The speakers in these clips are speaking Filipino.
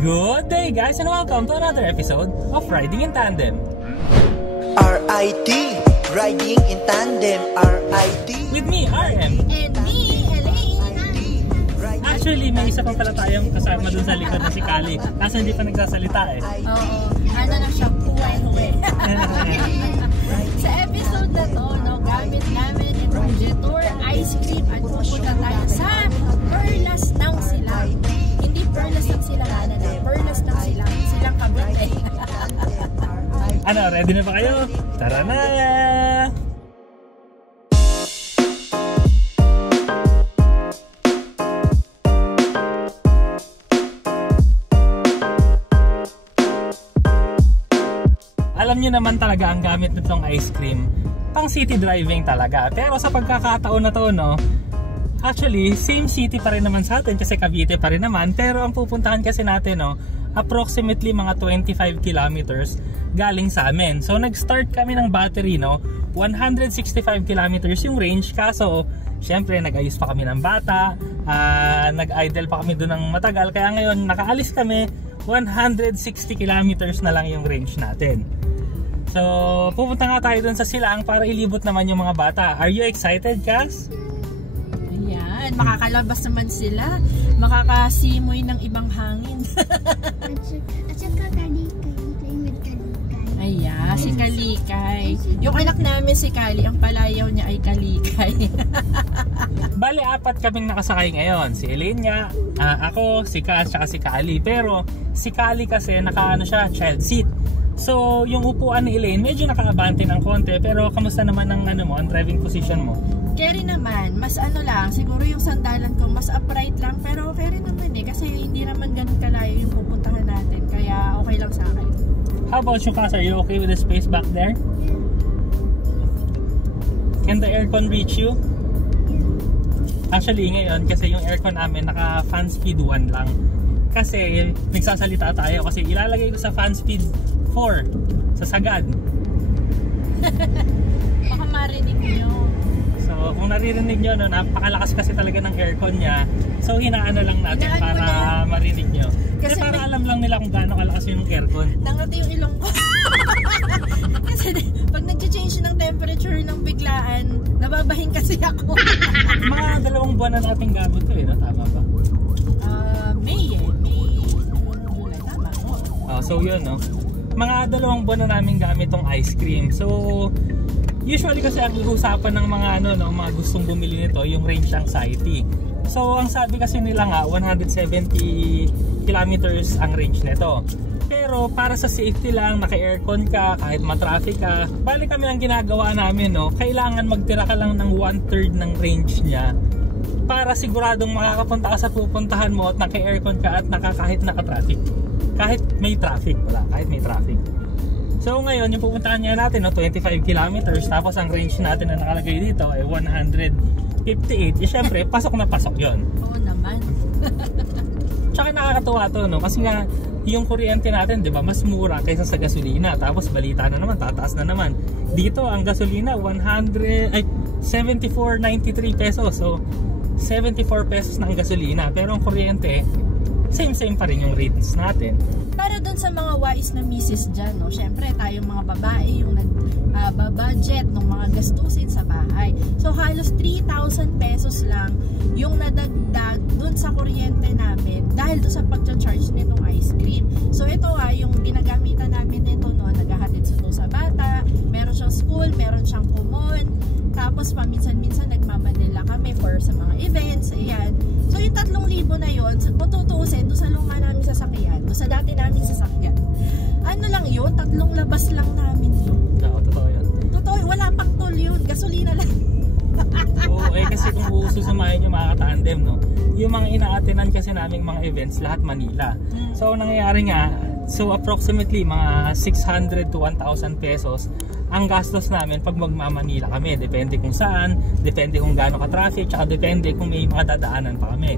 Good day guys and welcome to another episode of Riding in Tandem. RID, Riding in Tandem, RID. With me, RM. And me, Elaine. Actually, may isa pa pala tayong kasama dun sa likod na si Kali. Kaso hindi pa nagsasalita eh. Oo, ano na siya, huwe-huwe. Sa episode na to, no, gamit namin itong Jetour ice cream at pupunta tayo sa Perlas ng Silang. Hindi Perlas ng Silang, Perlas ng Silang. Silang Cavite. Ano, ready na ba kayo? Tara na! Alam nyo naman talaga ang gamit nitong ice cream, pang city driving talaga. Pero sa pagkakataon na to, no, actually, same city pa rin naman sa atin kasi Cavite pa rin naman. Pero ang pupuntahan kasi natin, no, approximately mga 25 kilometers galing sa amin. So nag-start kami ng battery, no, 165 kilometers yung range. Kaso, syempre, nag-ayos pa kami ng bata, nag-idle pa kami doon ng matagal. Kaya ngayon, nakaalis kami, 160 kilometers na lang yung range natin. So, pupunta nga tayo dun sa Silang para ilibot naman yung mga bata. Are you excited, Cass? Ayan, makakalabas naman sila. Makakasimoy ng ibang hangin. At saka Kalikay, play with Kalikay. Ayan, si Kalikay. Yung anak namin si Kali, ang palayaw niya ay Kalikay. Bale, 4 kaming nakasakay ngayon. Si Elaine nga, ako, si Cass, at si Kali. Pero si Kali kasi nakaano siya, child seat. So, yung upuan ni Elaine, medyo nakaabante ng konti. Pero kamusta naman ang, ang driving position mo? Carry naman, mas ano lang, siguro yung sandalan ko, mas upright lang. Pero okay rin naman eh, kasi hindi naman ganun kalayo yung pupuntahan natin. Kaya okay lang sa akin. How about you, Cass? Are you okay with the space back there? Can the aircon reach you? Actually, ngayon, kasi yung aircon namin, naka fan speed 1 lang. Kasi, nagsasalita tayo kasi ilalagay ko sa fan speed 4 sa sagad. Baka marinig nyo. So, kung naririnig nyo, no, napakalakas kasi talaga ng aircon niya. So, hinaano lang natin para marinig nyo. Kasi para alam lang nila kung gaano kalakas yung aircon. Nangati yung ilong ko. Kasi pag nag-change ng temperature ng biglaan, nababahin kasi ako. Mga 2 buwan na nating gamit ko eh, no? Tama ba? May, July, tama. So, yun, no? Mga 2 buwan na namin gamit tong ice cream. So, usually kasi ang usapan ng mga mga gustong bumili nito, yung range anxiety. So, ang sabi kasi nila nga 170 kilometers ang range nito. Pero para sa safety lang, naka-aircon ka, kahit ma-traffic ka, bali kami ang ginagawa namin, no, kailangan magtira ka lang ng 1/3 ng range niya para siguradong makakapunta ka sa pupuntahan mo at naka-aircon ka at kahit naka-traffic. Kahit may traffic, kahit may traffic. So ngayon, yung pupuntahan niya natin, no, 25 kilometers, tapos ang range natin na nakalagay dito ay 158. Syempre, pasok na pasok yon. Oo naman. Tsaka nakakatuwa to, no, kasi nga yung kuryente natin, 'di ba, mas mura kaysa sa gasolina. Tapos balita na naman, tataas na naman. Dito ang gasolina 74.93 pesos. So 74 pesos na ang gasolina, pero ang kuryente same pa rin yung rates natin. Para dun sa mga wais na misis dyan, no, syempre tayong mga babae yung nagbabudget ng mga gastusin sa bahay. So halos 3,000 pesos lang yung nadagdag dun sa kuryente namin dahil dun sa pag-charge nitong ice cream. So ito yung ginagamitan namin nito, no, naghahatid ito sa bata, meron siyang school, meron siyang kumon, tapos paminsan-minsan nagmamanila kami for sa mga events, ayan. So yung 3,000 na yun, kung tutuusin, doon sa luma namin sasakyan, doon sa dati namin sasakyan, ano lang yun, 3 labas lang namin yun. Oo, totoo yun. Totoo, wala pang toll yun, gasolina lang. Oo, kasi kung susamahin yung mga tandem, no, yung mga inaatinan kasi naming mga events, lahat Manila. So nangyayari nga, so approximately mga 600 to 1,000 pesos ang gastos namin pag magmamanila kami. Depende kung saan, depende kung gaano ka-traffic, tsaka depende kung may mga dadaanan pa kami.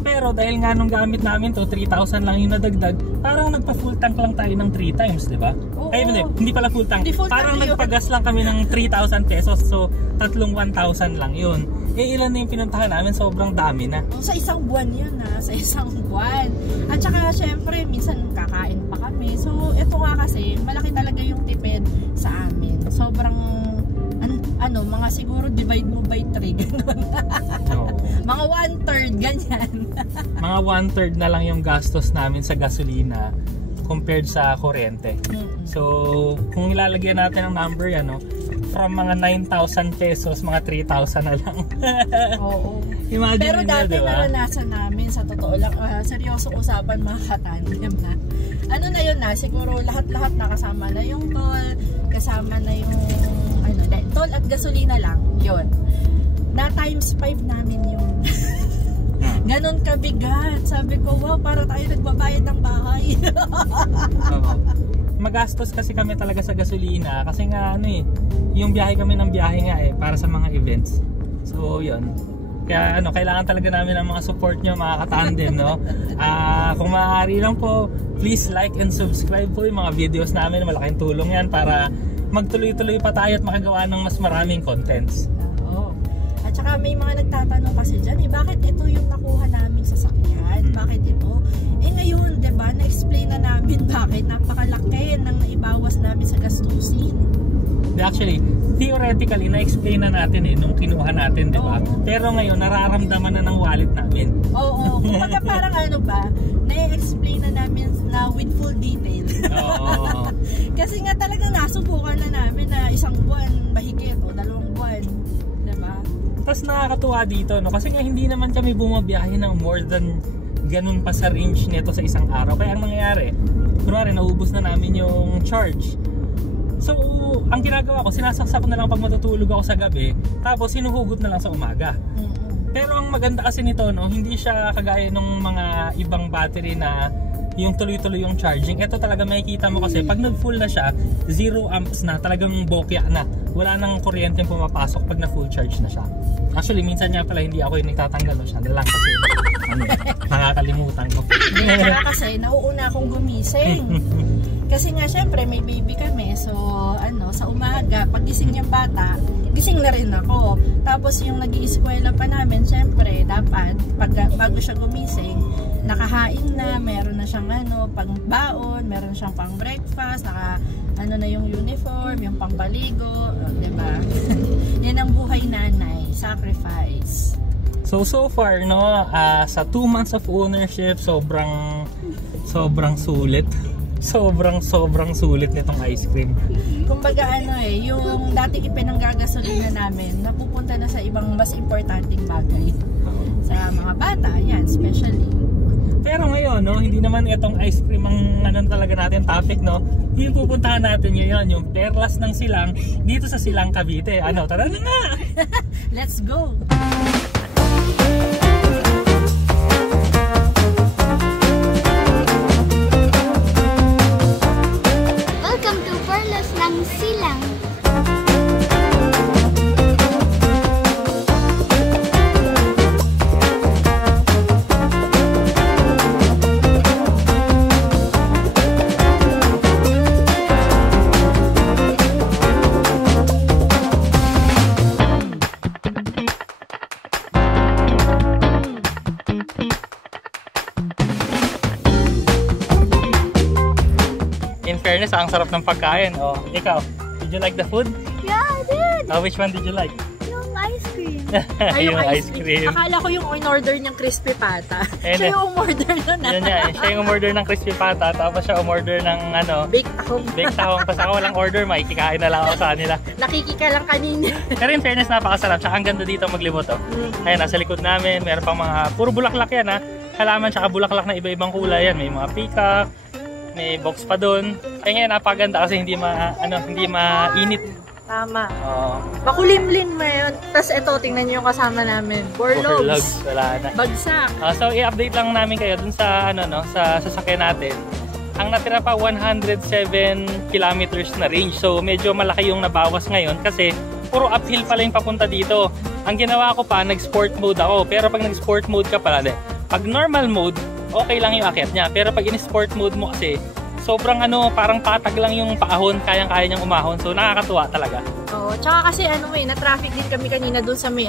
Pero dahil nga nung gamit namin to, 3,000 lang yung nadagdag, parang nagpa-full tank lang tayo ng 3 times, di ba? Ay, hindi pala full tank. Parang nagpagas lang kami ng 3,000 pesos, so 1,000 lang yun. Eh ilan na yung pinuntahan namin, sobrang dami na. Sa isang buwan yun sa isang buwan. At saka syempre, minsan kakain pa kami. So, ito nga kasi, malaki talaga yung tipid sa amin. Sobrang, mga siguro divide mo by 3, gano'n. Mga 1/3, ganyan. Mga 1/3 na lang yung gastos namin sa gasolina compared sa kuryente. So, kung ilalagyan natin ang number yan, from mga 9,000 pesos, mga 3,000 na lang. Oo. Imagine pero nyo, dati diba? naranasan namin, sa totoo lang, seryosong usapan mga katandem na. Ano na yun na, siguro lahat-lahat nakasama na yung toll, kasama na yung toll at gasolina lang, yun. Na times 5 namin yun. Ganon kabigat. Sabi ko, wow, para tayo nagbabayad ng bahay. Magastos kasi kami talaga sa gasolina kasi nga yung biyahe kami ng biyahe nga para sa mga events. So yun. Kaya kailangan talaga namin ng mga support nyo, mga katandem, no? Kung maaari lang po, please like and subscribe po yung mga videos namin. Malaking tulong yan para magtuloy-tuloy pa tayo at makagawa ng mas maraming contents. Oo. At saka may mga nagtatanong kasi dyan, bakit ito yung nakuha naming sasakyan? Bakit ito? Ngayon, diba, na-explain na namin bakit napakalaki ng naibawas namin sa gastusin. Actually, theoretically, na-explain na natin nung kinuha natin, diba? Pero ngayon, nararamdaman na ng wallet namin. Oo. Kumbaga parang na-explain na namin na with full detail. Oo. Kasi nga talagang nasubukan na namin na 1 buwan mahigit o 2 buwan. Diba? Tapos nakakatuwa dito, kasi nga hindi naman kami bumabiyahe ng more than ganun pa sa range nito sa isang araw. Kaya ang nangyayari, kunwari naubos na namin yung charge. So, ang ginagawa ko, sinasaksak ko na lang pag matutulog ako sa gabi, tapos sinuhugot na lang sa umaga. Pero ang maganda kasi nito, hindi siya kagaya ng mga ibang battery na yung tuloy-tuloy yung charging. Ito talaga makikita mo kasi pag nag-full na siya, 0 amps na, talagang bokya na. Wala nang kuryente pumapasok pag na-full charge na siya. Actually, minsan nga pala hindi ako yung nagtatanggal, siya na lang kasi nakakalimutan ko. Kaya kasi nauuna akong gumising. Kasi nga syempre may baby kami. So sa umaga, pag gising yung bata, gising na rin ako. Tapos yung nag-iiskwela pa namin, syempre dapat bago siya gumising, nakahain na, meron na siyang pang-baon, meron siyang pang-breakfast, na yung uniform, yung pang-paligo, diba? Yan ang buhay nanay, sacrifice. So far, sa 2 months of ownership, sobrang sulit. Sobrang sulit nitong ice cream. Kumbaga yung dating ipinanggagasolina namin, napupunta na sa ibang mas importanteng bagay. Sa mga bata, yan, especially. Pero ngayon, hindi naman itong ice cream ang talaga natin topic, Yung pupuntahan natin ngayon, yung perlas ng silang dito sa Silang Cavite. Tara na nga! Let's go! Welcome to Perlas ng Silang. Fairness, ang sarap ng pagkain. Ikaw, did you like the food? Yeah, I did. Which one did you like? Yung ice cream. Yung ice cream. Akala ko yung in-order niyang crispy pata. Siya yung umorder nun. Yun niya, siya yung umorder ng crispy pata, tapos siya umorder ng baked tahong. Baked tahong. Tapos ako walang order, makikikain na lang ako sa kanila. Nakikika lang kanina. Pero in fairness, napakasarap. Tsaka ang ganda dito maglimot. Ayan, nasa likod namin, meron pang mga, puro bulaklak yan halaman, tsaka bulaklak na iba-ibang kulay yan. May mga peacock, may box pa doon. Ngayon napaganda kasi hindi mainit. Tama. Makulimlim mo yun. Tapos ito, tingnan nyo yung kasama namin. Borlogs. Wala na. Bagsak. So i-update lang namin kayo dun sa sa sasakyan natin. Ang natira pa 107 kilometers na range. So medyo malaki yung nabawas ngayon kasi puro uphill pala yung papunta dito. Ang ginawa ko pa, nag-sport mode ako. Pero pag nag-sport mode ka pala, pag normal mode, okay lang yung akyat niya. Pero pag in-sport mode mo kasi, sobrang parang patag lang yung paahon, kayang-kaya niyang umahon. So nakakatuwa talaga. Oo, tsaka kasi na-traffic din kami kanina doon sa may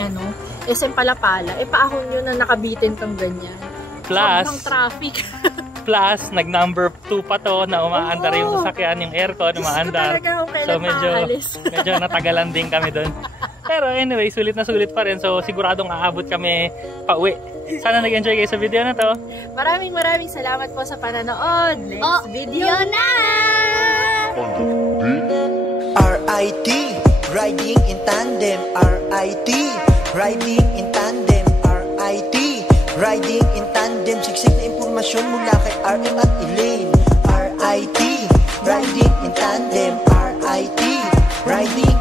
SM Palapala. Paahon yun na nakabitin kang ganyan. Plus, sobrang traffic. Plus, nag number 2 pa to na umaandar yung sasakyan, yung aircon, umaandar. So medyo natagalan din kami doon. Pero anyway, sulit na sulit pa rin. So siguradong aabot kami pauwi. Sana nag-enjoy kayo sa video na to. Maraming salamat po sa pananood. Next video na! RIT, riding in tandem. RIT, riding in tandem. RIT, riding in tandem. Siksik na impormasyon mula kay RM at Elaine. RIT, riding in tandem. RIT, riding